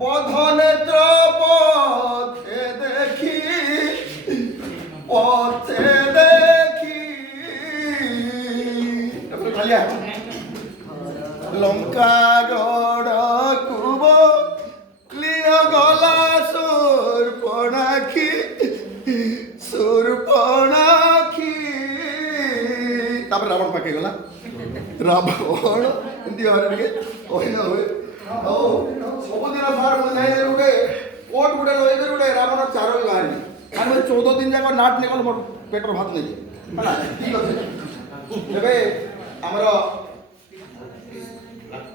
পথনেত্র পথে দেখি পথে দেখি লঙ্কা গড় কুব ক্লিয় গলা সুর্পণাখি সুর্পণাখি তারপরে রাবণ পাকে গলা রাবণ ଏମିତି ଭାବରେ ଟିକେ କହିଲେ ହୁଏ ଆଉ ସବୁଦିନ ସାର୍ ମୁଁ ଯାଇଥିଲି ଗୋଟେ କୋଟ୍ ଗୋଟେ ଲଗେଇଦେଲି ଗୋଟେ ରାବଣ ଚାର ବି ବାହାରିନି ଆମେ 14 ଦିନ ଯାକ ନାଟ ନିକଲ ମୋର ପେଟର ଭାତ ନେଇଛି ହେଲା ଠିକ୍ ଅଛି ଏବେ ଆମର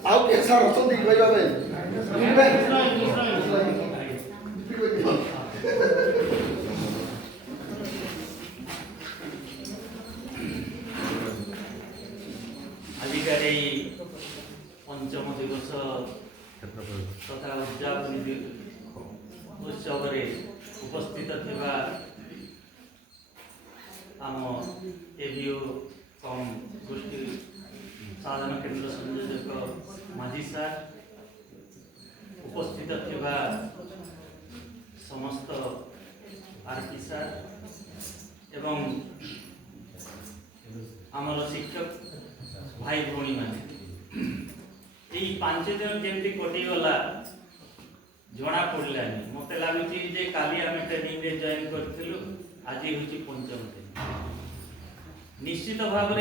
ଆଉ କିଏ ସାର୍ ଅଛନ୍ତି କହିବା ପାଇଁ आजिकार पंचम दिवस तथा उद्यापन उत्सव उपस्थित थिबा आम एबीओ कम गोष्ठी साधन केन्द्र संयोजक माझी सार उपस्थित थिबा समस्त आरपी सार एवं आमर शिक्षक भाई भौणी मैंने यही 5 दिन जमी कटिगला जना पड़ानी मत लगुच काली आम ट्रेनिंग रे जॉइन करूँ आज हूँ पंचम दिन निश्चित भाव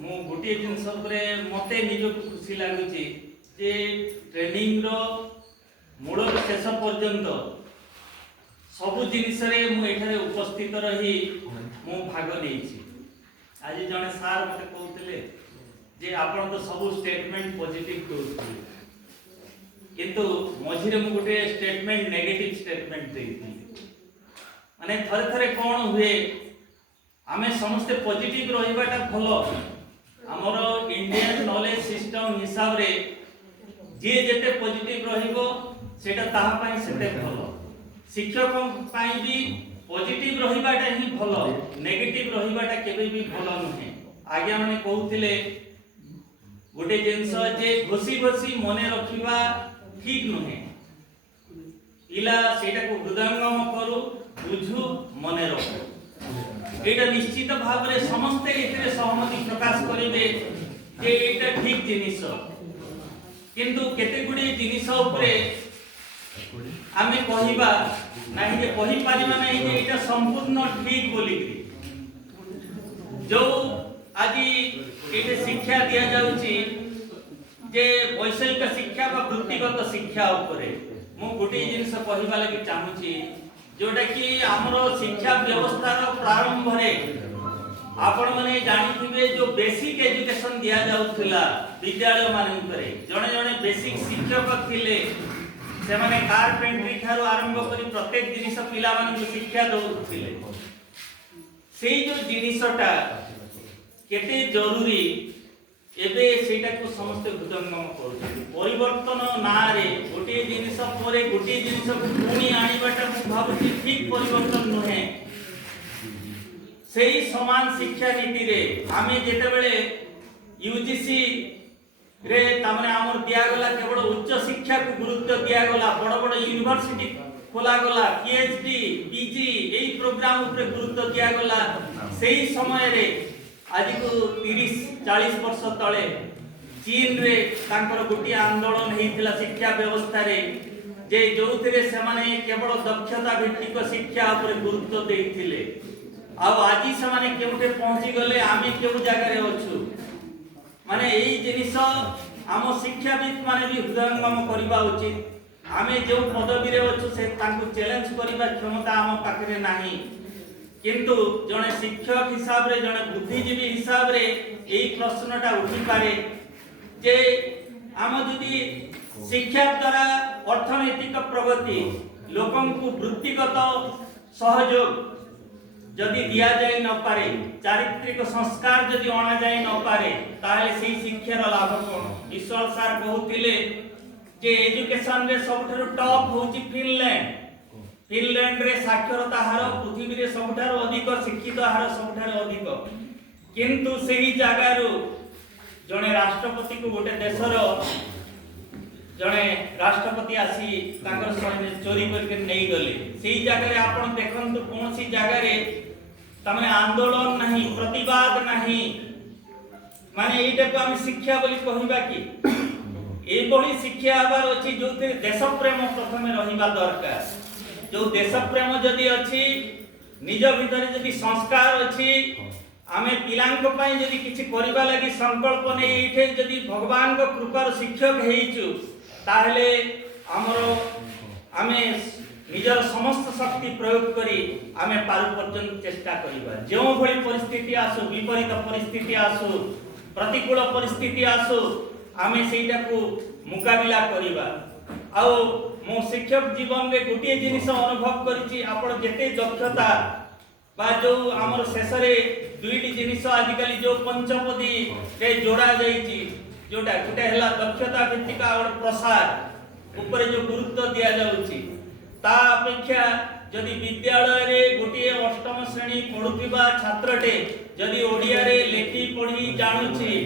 मु गोटे जिनस मत निजक खुशी लगुच ट्रेनिंग रो मूल शेष पर्यंत सबु जिनस मुझे उपस्थित रही मु भाग नहीं आज जड़े सार मत कहते जे आपण तो सब स्टेटमेंट पॉजिटिव कहते किंतु मझिरे मु गोटे स्टेटमेंट नेगेटिव स्टेटमेंट देती माने थरे थरे कौन हुए आमे समस्ते पॉजिटिव रहिबाटा भलो हमर इंडियन नॉलेज सिस्टम हिसाब रे जे जेते पॉजिटिव रहिबो सेटा ताहा पई सेते भलो शिक्षक पई भी पॉजिटिव रहिबाटा ही भलो नेगेटिव रहिबाटा केबे भी भलो नहे आज्ञा माने कहउतिले गोटे जिनस जे घोसी घोसी मने रखिबा ठीक नहे इला सेटा को हृदयंगम करू बुझु मने रखो एटा निश्चित भाव रे समस्त एथिरे सहमति प्रकाश करिवे जे एटा ठीक जिनिस किंतु केते गुडी जिनिस उपरे आमे कहिबा नहीं जे कहि पारिबा नहीं जे एटा संपूर्ण ठीक बोली जो आज ये शिक्षा दि जाउची जे वैषयिक शिक्षा बा वृत्तिगत शिक्षा उपरे मु गोटे जिनिस कहिबा लागि चाहूची जोटा कि हमरो शिक्षा व्यवस्था रो प्रारंभ रे आपण माने जानिथिबे जो बेसिक एजुकेशन दिया जाउथिला विद्यालय मानन करे जणे जणे बेसिक शिक्षक थिले से माने कारपेंट्री ठारो आरंभ करी प्रत्येक जिनिस पिला माने शिक्षा दउथिले सेई जो जिनिसटा केते जरूरी एबे सेटा को समस्त हृदयंगम करू परिवर्तन ना रे गोटे जिनिस परे गोटे जिनिस पुणी आनिबाटा भाबुची ठीक परिवर्तन नहे सेही समान शिक्षा नीति रे आमे जेते बेले यूजीसी रे तामने हमर दिया गला केवल उच्च शिक्षा को गुरुत्व दिया गला बड़ बड़ यूनिवर्सिटी खोला गला पीएचडी पीजी एई प्रोग्राम ऊपर गुरुत्व दिया गला सेही समय रे आज को 30-40 वर्ष तले चीन रे तांकर गोटी आंदोलन हेतिला शिक्षा व्यवस्था रे जे जोथिरे से माने केवल दक्षता भित्तिक शिक्षा ऊपर गुरुत्व देथिले आ आज से माने केउटे पहुंची गले आमी केउ जगह रे अछु माने एई जिनिस आम शिक्षाविद माने भी हृदयंगम करबा उचित आमे जो पदवी रे अछु से तांको चैलेंज करबा क्षमता आम पाखरे नाही किंतु जने शिक्षक हिसाब रे जने बुद्धिजीवी हिसाब रे एई प्रश्नटा उठी पारे जे आम जदि शिक्षा द्वारा अर्थनैतिक प्रगति लोकन को वृत्तिगत सहयोग जदि दिया जाय न पारे चारित्रिक संस्कार जदि अणा जाय न पारे ताले सेई शिक्षार लाभ कोन ईश्वर सार कहउतिले जे एजुकेशन रे सबठारु टॉप होची फिनलैंड रे साक्षरता हार पृथ्वी रे सबठार अधिक शिक्षित हार सबठार अधिक किंतु सेही जगारु जने राष्ट्रपति को गोटे देशर जड़े राष्ट्रपति आसी चोरी करके नहीं गले से जगह आप देखु कौन सी जगह तमें आंदोलन नहीं प्रतिवाद नहीं माने एटा को हम शिक्षा बोली कहबा कि ए बड़ी शिक्षा आबार अछि जो देश प्रेम प्रथमे रहिबा दरकार जो देश प्रेम जदी अछि निज भीतर जदी संस्कार अछि आमे पिलांक पई जदी किछि करिबा लागि संकल्प नै एठे जदी भगवान को कृपार शिक्षक हेइछु ताहले हमरो आमे निजर समस्त शक्ति प्रयोग करी आमे पारु पर्यंत चेष्टा करिबा जो भली परिस्थिति आसु विपरीत परिस्थिति आसु प्रतिकूल परिस्थिति आसु आमे सेटा को मुकाबिला करिबा आउ मो शिक्षक जीवन रे गोटे जिनिस अनुभव करिछि आपण जेते दक्षता बा जो हमर शेषरे दुईटी जिनिस आजिकली जो पंचपदी रे जोड़ा जाईछि जोटा गोटे हला दक्षता भित्तिका और प्रसार ऊपर जो गुरुत्व दिया जाउछि ता अपेक्षा जदि विद्यालय रे गोटे अष्टम श्रेणी पढुथिबा छात्रटे जदि ओडिया रे लेखि पढी जानुछि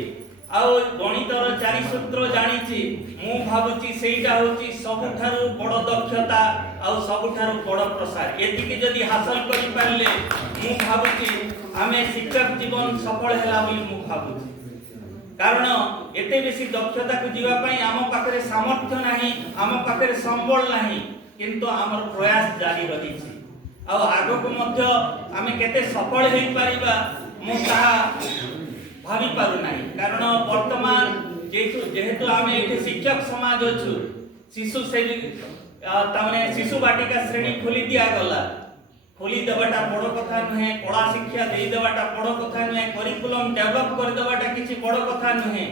आउ गणितर चारि सूत्र जानिछि मु भाबुछि सेइटा होछि सबठारु बड़ दक्षता आउ सबठारु बड़ प्रसार एतिके जदि हासिल करि पारले मु भाबुछि आमे शिक्षक जीवन सफल हैला बोली मु भाबुछि कारण एते बेसी दक्षता को जीवा पई आम पाखरे सामर्थ्य नाही आम पाखरे संबल नाही किंतु आमर प्रयास जारी रहिछि आ आगो को मध्य आमे केते सफल हेइ परिबा मु ताहा भाबी पारु नाही कारण वर्तमान जेहेतु आमे एठे शिक्षक समाज अछु शिशु सेवी तमने शिशु बाटिका श्रेणी खोली दिया गला खोली देवाटा बड़ कथा नहे कला शिक्षा दे देवाटा बड़ कथा नहे करिकुलम डेवलप कर देवाटा किछि बड़ कथा नहे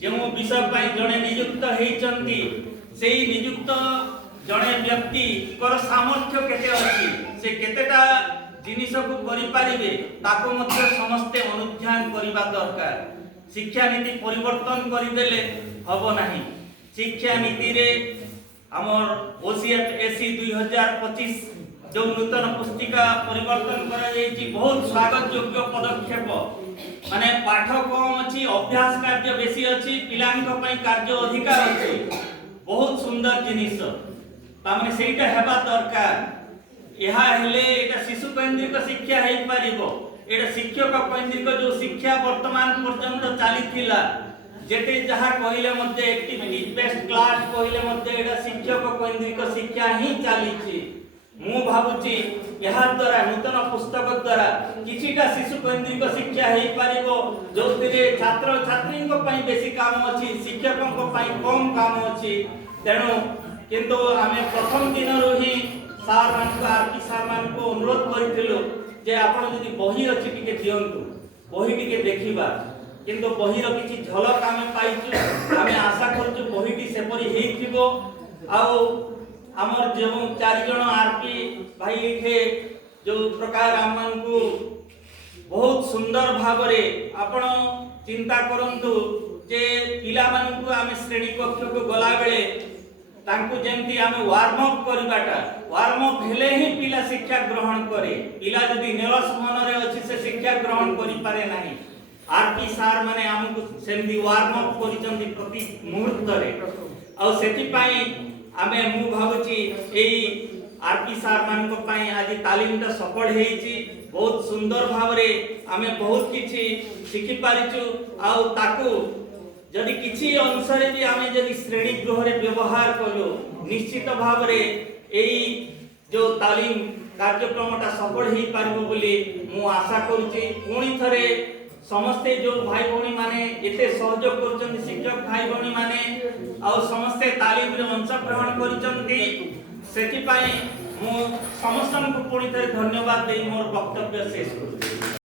जेमो विषय पई जणे नियुक्त हेइचंती सेही नियुक्त जणे व्यक्ति कर सामर्थ्य केते अछि से केतेटा जिनिस को करि पारिबे ताको मध्य समस्त अनुध्यान करिबा दरकार शिक्षा नीति परिवर्तन करि देले हबो नाही शिक्षा नीति रे हमर ओसीएफ एसी 2025 जो नूतन पुस्तिका परिवर्तन करा जायछि बहुत स्वागत योग्य पदक्षेप माने पाठ कम अछि अभ्यास कार्य बेसी अछि पिलांक पई कार्य अधिकार अछि बहुत सुंदर जिनिस तामने सेटा हेबा दरकार यहा हेले एटा शिशु केंद्रित शिक्षा हेइ पारिबो एटा शिक्षक केंद्रित जो शिक्षा वर्तमान पर्यंत चालिथिला जेते जहा कहिले मध्ये एक्टिविटी बेस्ट क्लास कहिले मध्ये एटा शिक्षक केंद्रित शिक्षा ही चालिछि मु भाबुछि यहा द्वारा नूतन पुस्तक द्वारा किछिटा शिशु केंद्रित शिक्षा हेइ पारिबो जोथिरे छात्र छात्रीक पई बेसी काम अछि शिक्षकक पई कम काम अछि तेनु किंतु आमे प्रथम दिन रही सार मान को आरपी सार मान को अनुरोध करिथिलु जे आपण जदि बही अछि टिके दियंतु बही टिके देखिबा किंतु बही रो किछि झलक आमे पाइछु आमे आशा करछु बहीटी सेपरि हेइथिबो आउ हमर जो चार जण आरपी भाई एठे जो प्रकार आमन को बहुत सुंदर भाबरे आपण चिंता करंतु जे पिला मान को आमे श्रेणी कक्ष को गला बेले तांको जेंती आमे वार्म अप करबाटा वार्म अप हेले ही पिला शिक्षा ग्रहण करे पिला जदी निरस मन रे अछि से शिक्षा ग्रहण करि पारे नाही आरपी सार माने हमकु सेंदी वार्म अप करिसंती प्रति मुहूर्त रे आ सेति पई आमे मु भाबुची एई आरपी सार मान को पई आज तालीमटा सफल हेइची बहुत सुंदर भाबरे आमे बहुत किछि सिखि पारिछु आ ताकू जदि किछि अनुसारे भी आमे जदि श्रेणी गृह रे व्यवहार कलो निश्चित भाव रे एई जो तालीम कार्यक्रमटा सफल हेइ पारिबो बोली मु आशा करूची पुणी थरे समस्ते जो भाई भौणी माने एते सहयोग करछन शिक्षक भाई भौणी माने आ समस्ते तालीम रे अंशग्रहण करछन्ती सेति पई मु समस्तन को पुणी थरे धन्यवाद देई मोर वक्तव्य शेष करू।